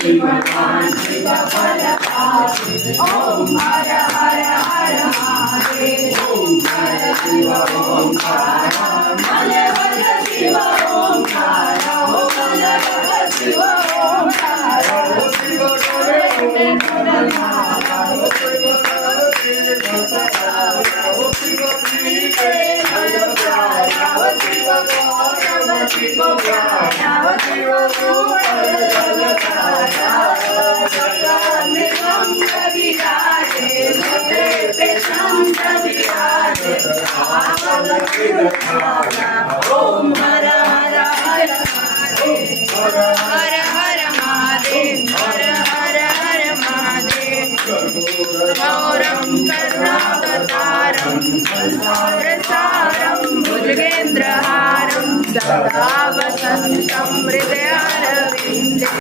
ओम हर हर हर महादेव। ओम हर शिव ओंकार। भले भले शिव ओंकार। भले भले शिव ओंकार। ओम हर हर हर महादेव। हर हर महादेव। हर हर हर महादेव। गौरं करुणावतारं संसारसारं भुजगेन्द्रहारं सदा वसन्तं हृदयारविन्दे।